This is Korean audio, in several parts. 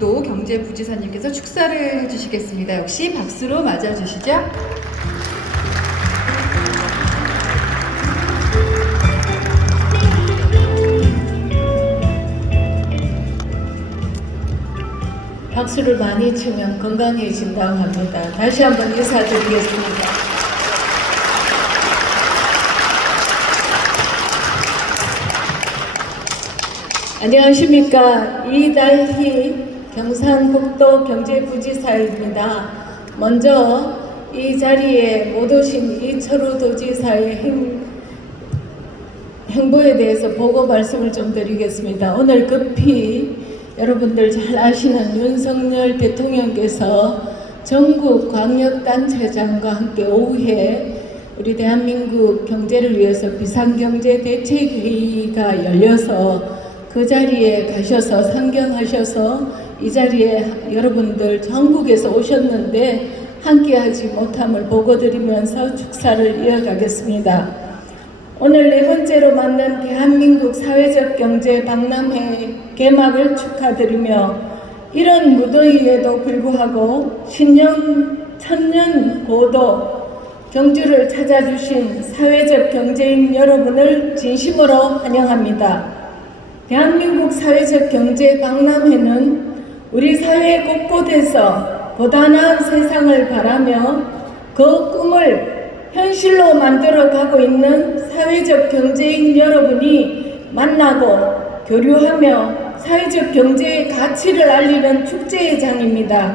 경북북도 경제부지사님께서 축사를 해주시겠습니다. 역시 박수로 맞아주시죠. 박수를 많이 치면 건강해진다고 합니다. 다시 한번 인사드리겠습니다. 안녕하십니까. 이달희 경상북도 경제부지사입니다. 먼저 이 자리에 못 오신 이철우 도지사의 행, 행보에 대해서 보고 말씀을 좀 드리겠습니다. 오늘 급히 여러분들 잘 아시는 윤석열 대통령께서 전국 광역단체장과 함께 오후에 우리 대한민국 경제를 위해서 비상경제 대책회의가 열려서 그 자리에 가셔서 상경하셔서 이 자리에 여러분들 전국에서 오셨는데 함께하지 못함을 보고드리면서 축사를 이어가겠습니다. 오늘 네 번째로 만난 대한민국 사회적 경제 박람회 개막을 축하드리며 이런 무더위에도 불구하고 신년 천년 고도 경주를 찾아주신 사회적 경제인 여러분을 진심으로 환영합니다. 대한민국 사회적 경제 박람회는 사회 곳곳에서 보다 나은 세상을 바라며 그 꿈을 현실로 만들어 가고 있는 사회적 경제인 여러분이 만나고 교류하며 사회적 경제의 가치를 알리는 축제의 장입니다.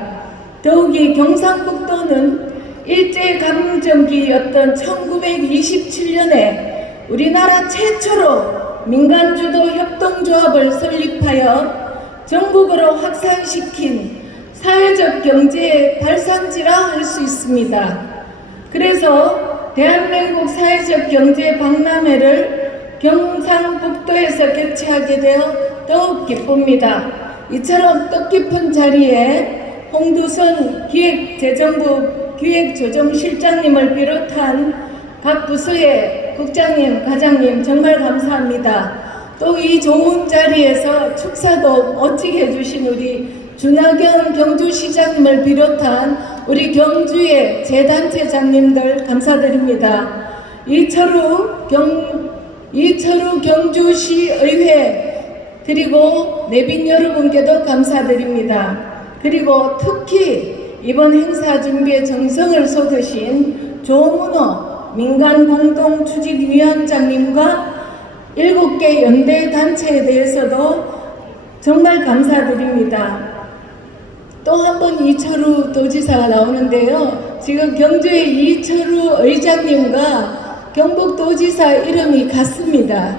더욱이 경상북도는 일제감정기였던 1927년에 우리나라 최초로 민간주도 협동조합을 설립하여 전국으로 확산시킨 사회적 경제의 발상지라 할 수 있습니다. 그래서 대한민국 사회적 경제 박람회를 경상북도에서 개최하게 되어 더욱 기쁩니다. 이처럼 뜻깊은 자리에 홍두선 기획재정부 기획조정실장님을 비롯한 각 부서의 국장님, 과장님 정말 감사합니다. 또 이 좋은 자리에서 축사도 멋지게 해주신 우리 준하경 경주시장님을 비롯한 우리 경주의 재단체장님들 감사드립니다. 이철우 경 이철우 경주시 의회 그리고 내빈 여러분께도 감사드립니다. 그리고 특히 이번 행사 준비에 정성을 쏟으신 조문호 민간 공동 추진위원장님과 일곱 개 연대 단체에 대해서도 정말 감사드립니다. 또 한 번 이철우 도지사가 나오는데요. 지금 경주의 이철우 의장님과 경북도지사 이름이 같습니다.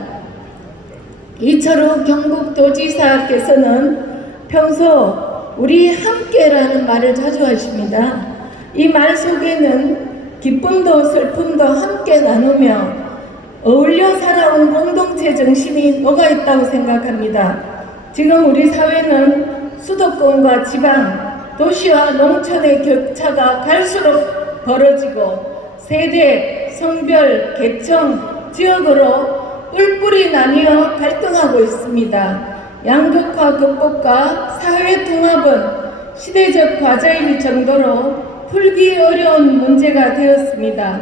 이철우 경북도지사께서는 평소 우리 함께라는 말을 자주 하십니다. 이 말 속에는 기쁨도 슬픔도 함께 나누며 어울려 살아온 공동체 정신이 녹아 있다고 생각합니다. 지금 우리 사회는 수도권과 지방, 도시와 농촌의 격차가 갈수록 벌어지고 세대, 성별, 계층, 지역으로 뿔뿔이 나뉘어 갈등하고 있습니다. 양극화 극복과 사회 통합은 시대적 과제일 정도로 풀기 어려운 문제가 되었습니다.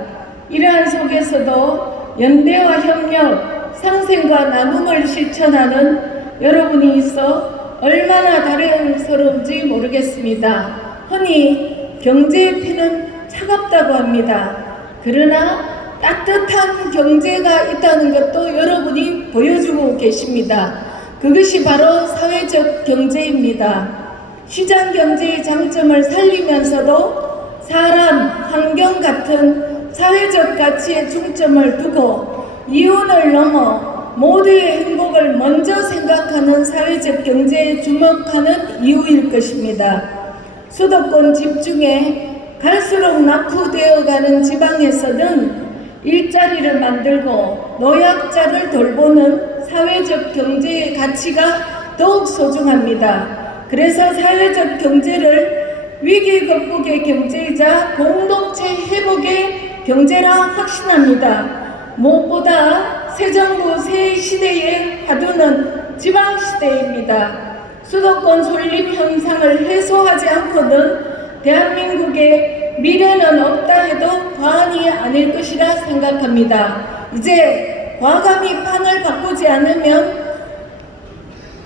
이러한 속에서도 연대와 협력, 상생과 나눔을 실천하는 여러분이 있어 얼마나 다름스러운지 모르겠습니다. 흔히 경제의 피는 차갑다고 합니다. 그러나 따뜻한 경제가 있다는 것도 여러분이 보여주고 계십니다. 그것이 바로 사회적 경제입니다. 시장 경제의 장점을 살리면서도 사람, 환경 같은 사회적 가치에 중점을 두고 이윤을 넘어 모두의 행복을 먼저 생각하는 사회적 경제에 주목하는 이유일 것입니다. 수도권 집중에 갈수록 낙후되어 가는 지방에서는 일자리를 만들고 노약자를 돌보는 사회적 경제의 가치가 더욱 소중합니다. 그래서 사회적 경제를 위기 극복의 경제이자 공동체 회복의 경제라 확신합니다. 무엇보다 새 정부 새 시대의 화두는 지방시대입니다. 수도권 솔림 현상을 해소하지 않고는 대한민국의 미래는 없다 해도 과언이 아닐 것이라 생각합니다. 이제 과감히 판을 바꾸지 않으면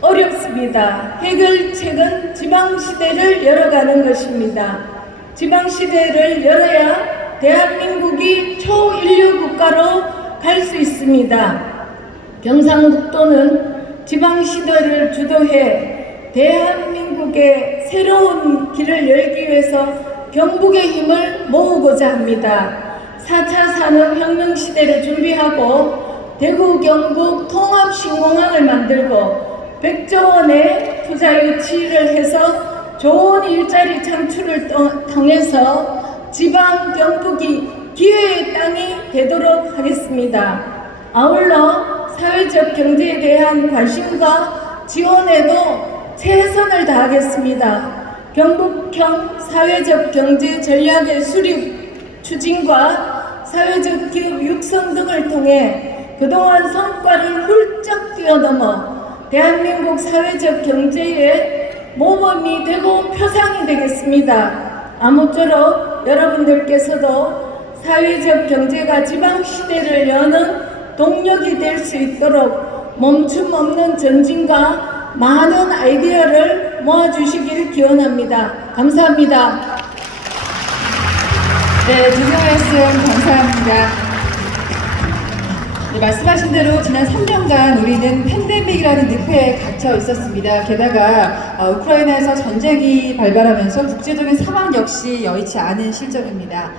어렵습니다. 해결책은 지방시대를 열어가는 것입니다. 지방시대를 열어야 대한민국이 초인류 국가로 갈 수 있습니다. 경상북도는 지방시대를 주도해 대한민국의 새로운 길을 열기 위해서 경북의 힘을 모으고자 합니다. 4차 산업혁명 시대를 준비하고 대구 경북 통합신공항을 만들고 100조 원의 투자 유치를 해서 좋은 일자리 창출을 또- 통해서 지방 경북이 기회의 땅이 되도록 하겠습니다. 아울러 사회적 경제에 대한 관심과 지원에도 최선을 다하겠습니다. 경북형 사회적 경제 전략의 수립 추진과 사회적 기업 육성 등을 통해 그동안 성과를 훌쩍 뛰어넘어 대한민국 사회적 경제의 모범이 되고 표상이 되겠습니다. 아무쪼록 여러분들께서도 사회적 경제가 지방 시대를 여는 동력이 될 수 있도록 멈춤 없는 전진과 많은 아이디어를 모아주시길 기원합니다. 감사합니다. 네, 두분 말씀 감사합니다. 네, 말씀하신 대로 지난 3년간 우리는 팬데믹이라는 늪에 갇혀 있었습니다. 게다가 어, 우크라이나에서 전쟁이 발발하면서 국제적인 상황 역시 여의치 않은 실정입니다.